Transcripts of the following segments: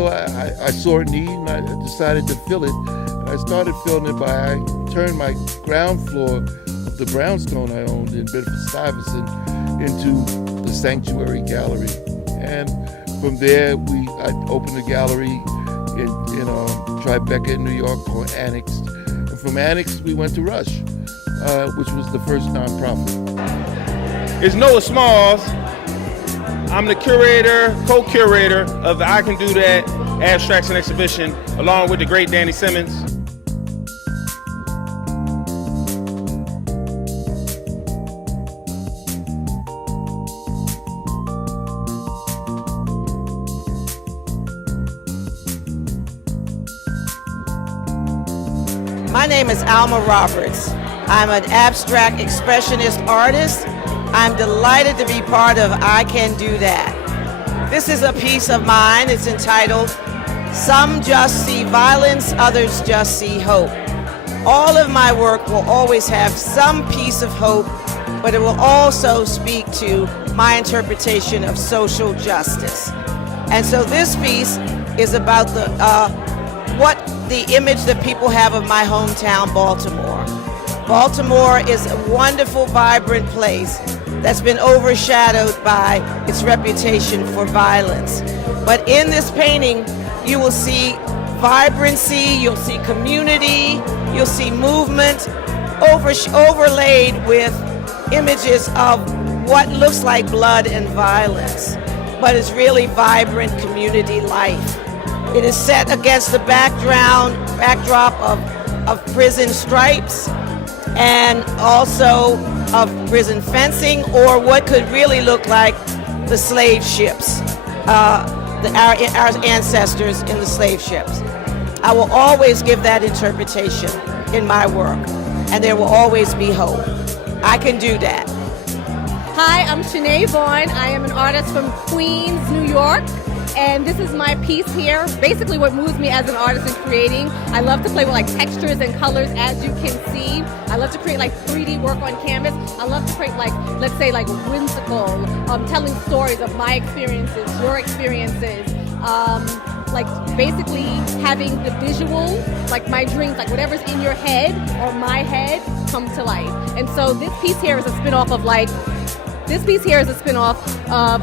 So I saw a need and I decided to fill it. And I started filling it by, I turned my ground floor of the brownstone I owned in Bedford-Stuyvesant into the Sanctuary Gallery. And from there, I opened a gallery in Tribeca in New York called Annex. And from Annex, we went to Rush, which was the first nonprofit. It's Noah Smalls. I'm the curator, co-curator of the I Can Do That Abstraction Exhibition, along with the great Danny Simmons. My name is Alma Roberts. I'm an abstract expressionist artist. I'm delighted to be part of I Can Do That. This is a piece of mine. It's entitled, Some Just See Violence, Others Just See Hope. All of my work will always have some piece of hope, but it will also speak to my interpretation of social justice. And so this piece is about the image that people have of my hometown, Baltimore. Baltimore is a wonderful, vibrant place that's been overshadowed by its reputation for violence. But in this painting, you will see vibrancy, you'll see community, you'll see movement, overlaid with images of what looks like blood and violence, but it's really vibrant community life. It is set against the backdrop of prison stripes and also of prison fencing, or what could really look like the slave ships, our ancestors in the slave ships. I will always give that interpretation in my work, and there will always be hope. I can do that. Hi, I'm Shanae Vine. I am an artist from Queens, New York. And this is my piece here. Basically what moves me as an artist in creating. I love to play with like textures and colors, as you can see. I love to create like 3D work on canvas. I love to create like, let's say like whimsical, telling stories of my experiences, your experiences. Like basically having the visual, like my dreams, like whatever's in your head or my head come to life. And so this piece here is a spin-off of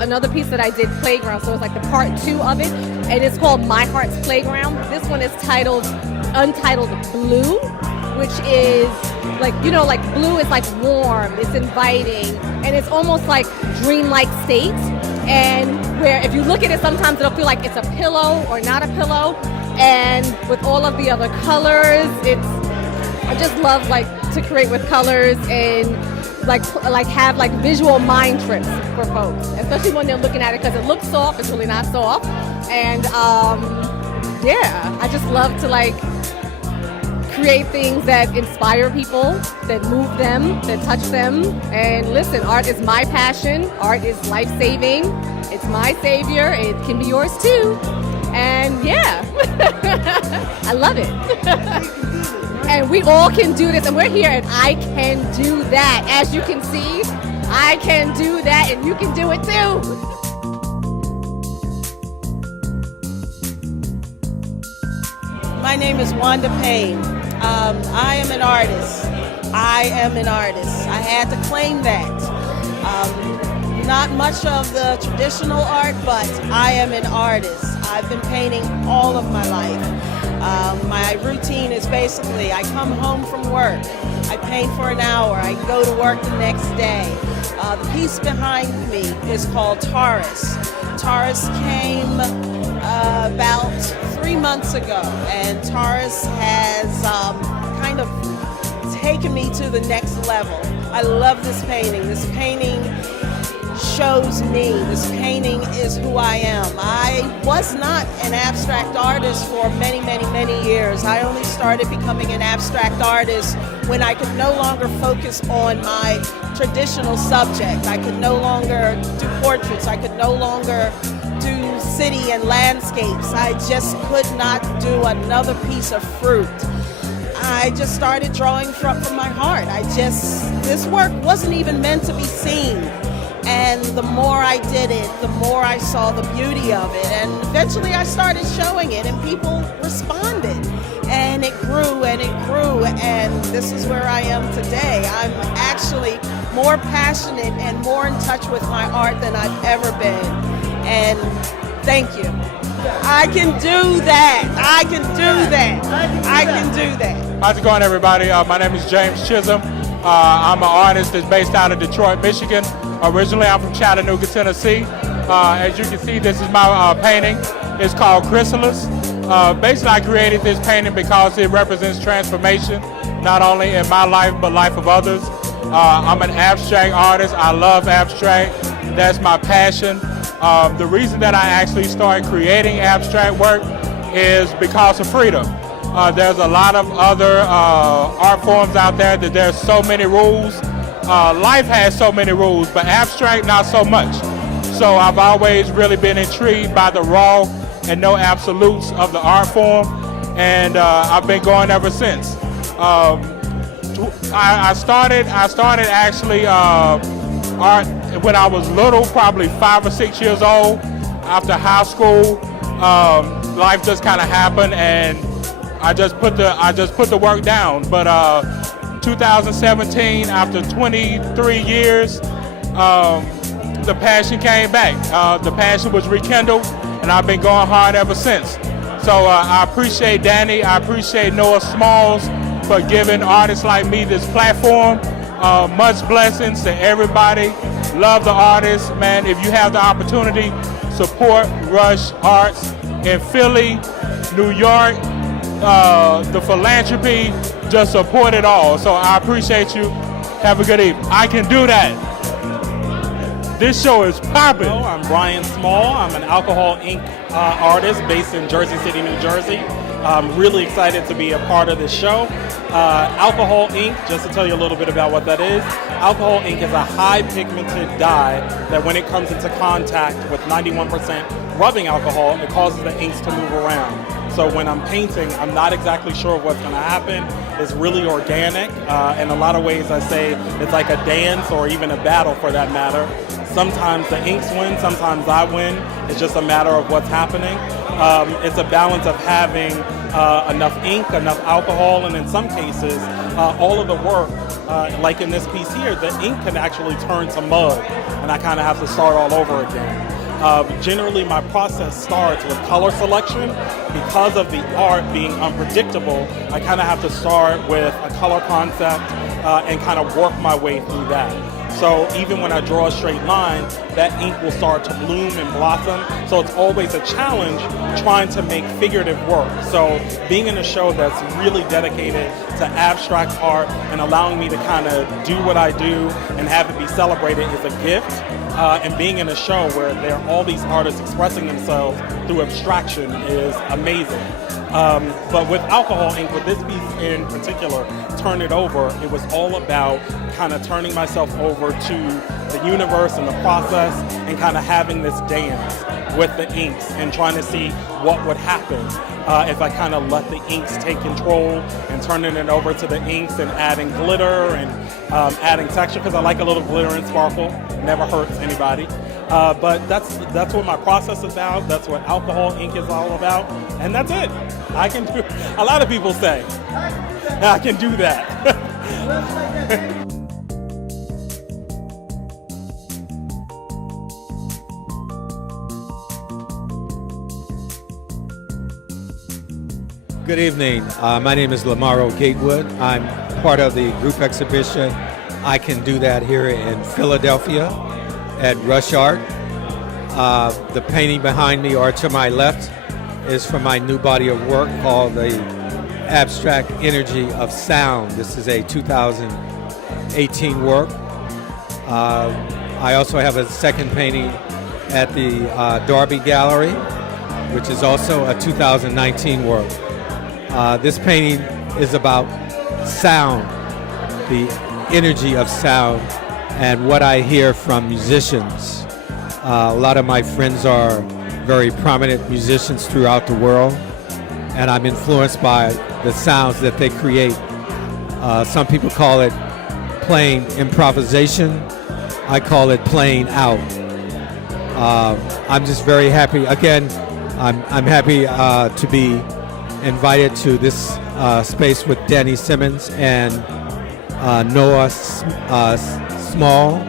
another piece that I did, Playground. So it's like the part 2 of it, and it's called My Heart's Playground. This one is untitled Blue, which is like, like blue is like warm, it's inviting, and it's almost like dreamlike state. And where if you look at it, sometimes it'll feel like it's a pillow or not a pillow. And with all of the other colors, I just love like to create with colors and like have like visual mind trips for folks, especially when they're looking at it, because it looks soft, it's really not soft. And yeah, I just love to like create things that inspire people, that move them, that touch them. And listen, art is my passion. Art is life-saving. It's my savior. It can be yours too. And yeah, I love it. And we all can do this, and we're here, and I can do that. As you can see, I can do that, and you can do it too. My name is Wanda Payne. I am an artist. I had to claim that. Not much of the traditional art, but I am an artist. I've been painting all of my life. My routine is basically, I come home from work, I paint for an hour, I go to work the next day. The piece behind me is called Taurus. Taurus came about 3 months ago, and Taurus has kind of taken me to the next level. I love this painting. This painting shows me. This painting is who I am. I was not an abstract artist for many, many, many years. I only started becoming an abstract artist when I could no longer focus on my traditional subject. I could no longer do portraits. I could no longer do city and landscapes. I just could not do another piece of fruit. I just started drawing from my heart. This work wasn't even meant to be seen. And the more I did it, the more I saw the beauty of it. And eventually I started showing it and people responded. And it grew and it grew. And this is where I am today. I'm actually more passionate and more in touch with my art than I've ever been. And thank you. I can do that. I can do that. I can do that. How's it going, everybody? My name is James Chisholm. I'm an artist that's based out of Detroit, Michigan. Originally, I'm from Chattanooga, Tennessee. As you can see, this is my painting. It's called Chrysalis. Basically, I created this painting because it represents transformation, not only in my life, but life of others. I'm an abstract artist. I love abstract. That's my passion. The reason that I actually started creating abstract work is because of freedom. There's a lot of other art forms out there that there's so many rules. Life has so many rules, but abstract not so much. So I've always really been intrigued by the raw and no absolutes of the art form, and I've been going ever since. I started actually art when I was little, probably 5 or 6 years old. After high school, life just kind of happened, and I just put the work down. But 2017, after 23 years, the passion came back. The passion was rekindled, and I've been going hard ever since. So I appreciate Danny, I appreciate Noah Smalls for giving artists like me this platform. Much blessings to everybody. Love the artists, man. If you have the opportunity, support Rush Arts in Philly, New York, the philanthropy, just support it all. So I appreciate you. Have a good evening. I can do that. This show is popping. Hello, I'm Bryant Small. I'm an Alcohol Inc. Artist based in Jersey City, New Jersey. I'm really excited to be a part of this show. Alcohol Inc., just to tell you a little bit about what that is, Alcohol Inc. is a high pigmented dye that when it comes into contact with 91% rubbing alcohol, it causes the inks to move around. So when I'm painting, I'm not exactly sure what's going to happen. It's really organic. In a lot of ways, I say it's like a dance or even a battle for that matter. Sometimes the inks win, sometimes I win. It's just a matter of what's happening. It's a balance of having enough ink, enough alcohol, and in some cases, all of the work, like in this piece here, the ink can actually turn to mud, and I kind of have to start all over again. Generally, my process starts with color selection. Because of the art being unpredictable, I kind of have to start with a color concept and kind of work my way through that. So even when I draw a straight line, that ink will start to bloom and blossom. So it's always a challenge trying to make figurative work. So being in a show that's really dedicated to abstract art and allowing me to kind of do what I do and have it be celebrated is a gift. And being in a show where there are all these artists expressing themselves through abstraction is amazing. But with Alcohol Inc., with this piece in particular, Turn It Over, it was all about kind of turning myself over to the universe and the process and kind of having this dance with the inks and trying to see what would happen if I kind of let the inks take control and turning it over to the inks and adding glitter and adding texture, because I like a little glitter and sparkle. Never hurts anybody. But that's what my process is about. That's what Alcohol Inc. is all about. And that's it. I can do, a lot of people say, I can do that. Good evening. My name is Lamar O'Katewood. I'm part of the group exhibition I Can Do That here in Philadelphia at Rush Art. The painting behind me or to my left is from my new body of work called The Abstract Energy of Sound. This is a 2018 work. I also have a second painting at the Darby Gallery, which is also a 2019 work. This painting is about sound, the energy of sound, and what I hear from musicians. A lot of my friends are very prominent musicians throughout the world, and I'm influenced by the sounds that they create. Some people call it playing improvisation. I call it playing out. I'm just very happy. Again, I'm happy to be invited to this space with Danny Simmons and Noah Small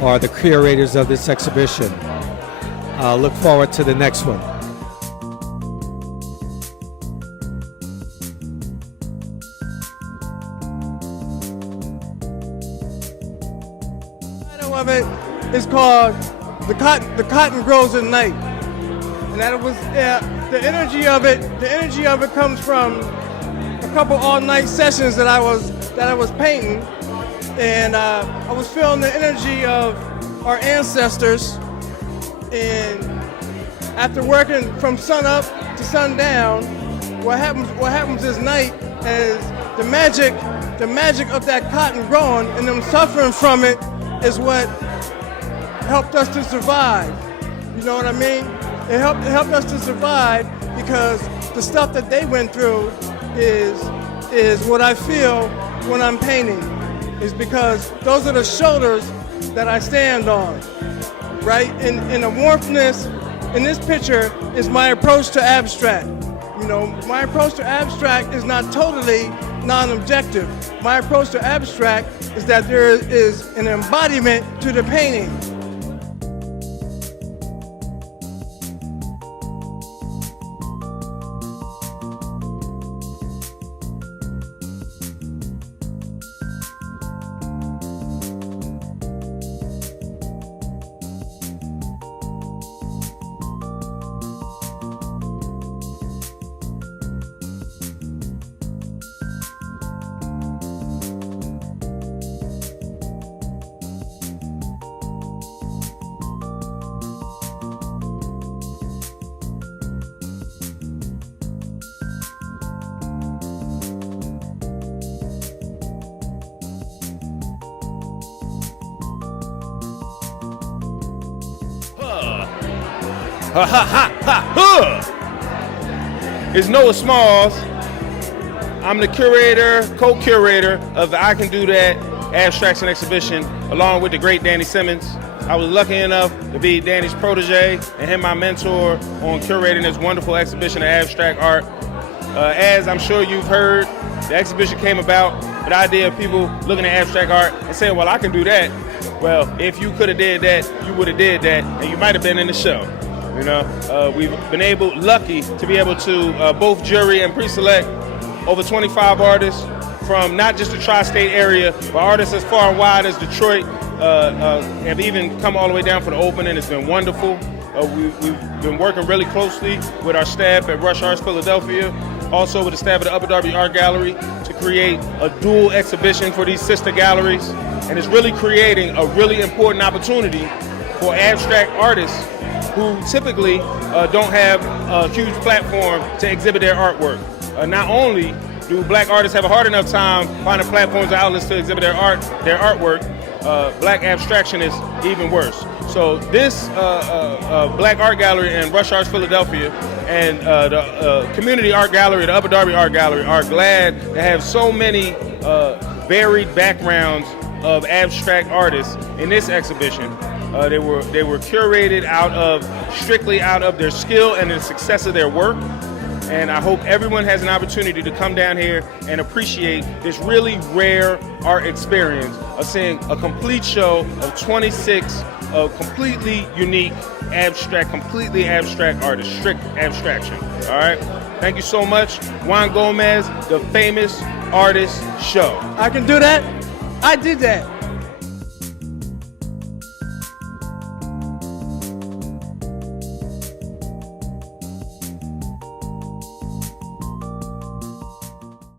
are the curators of this exhibition. Look forward to the next one. The title of it is called The Cotton Grows at Night. And that was the energy of it. The energy of it comes from a couple all-night sessions that I was painting, and I was feeling the energy of our ancestors. And after working from sun up to sundown, what happens is night is the magic of that cotton growing and them suffering from it is what helped us to survive. You know what I mean? It helped us to survive because the stuff that they went through is what I feel when I'm painting. Is because those are the shoulders that I stand on, right? And the warmthness in this picture is my approach to abstract. You know, my approach to abstract is not totally non-objective. My approach to abstract is that there is an embodiment to the painting. It's Noah Smalls. I'm the curator, co-curator of the I Can Do That Abstraction exhibition, along with the great Danny Simmons. I was lucky enough to be Danny's protege and him my mentor on curating this wonderful exhibition of abstract art. As I'm sure you've heard, the exhibition came about with the idea of people looking at abstract art and saying, well, I can do that. Well, if you could have did that, you would have did that, and you might have been in the show. You know, we've been lucky to be able to both jury and pre-select over 25 artists from not just the tri-state area, but artists as far and wide as Detroit have even come all the way down for the opening. It's been wonderful. We've been working really closely with our staff at Rush Arts Philadelphia, also with the staff at the UpperDarby ArtGallery to create a dual exhibition for these sister galleries. And it's really creating a really important opportunity for abstract artists who typically don't have a huge platform to exhibit their artwork. Not only do black artists have a hard enough time finding platforms and outlets to exhibit their artwork, black abstraction is even worse. So this Black Art Gallery in Rush Arts Philadelphia and the Community Art Gallery, the UpperDarby ArtGallery, are glad to have so many varied backgrounds of abstract artists in this exhibition. They were curated strictly out of their skill and the success of their work. And I hope everyone has an opportunity to come down here and appreciate this really rare art experience of seeing a complete show of 26 completely unique, completely abstract artists, strict abstraction. All right? Thank you so much. Juan Gomez, the Famous Artist Show. I can do that. I did that.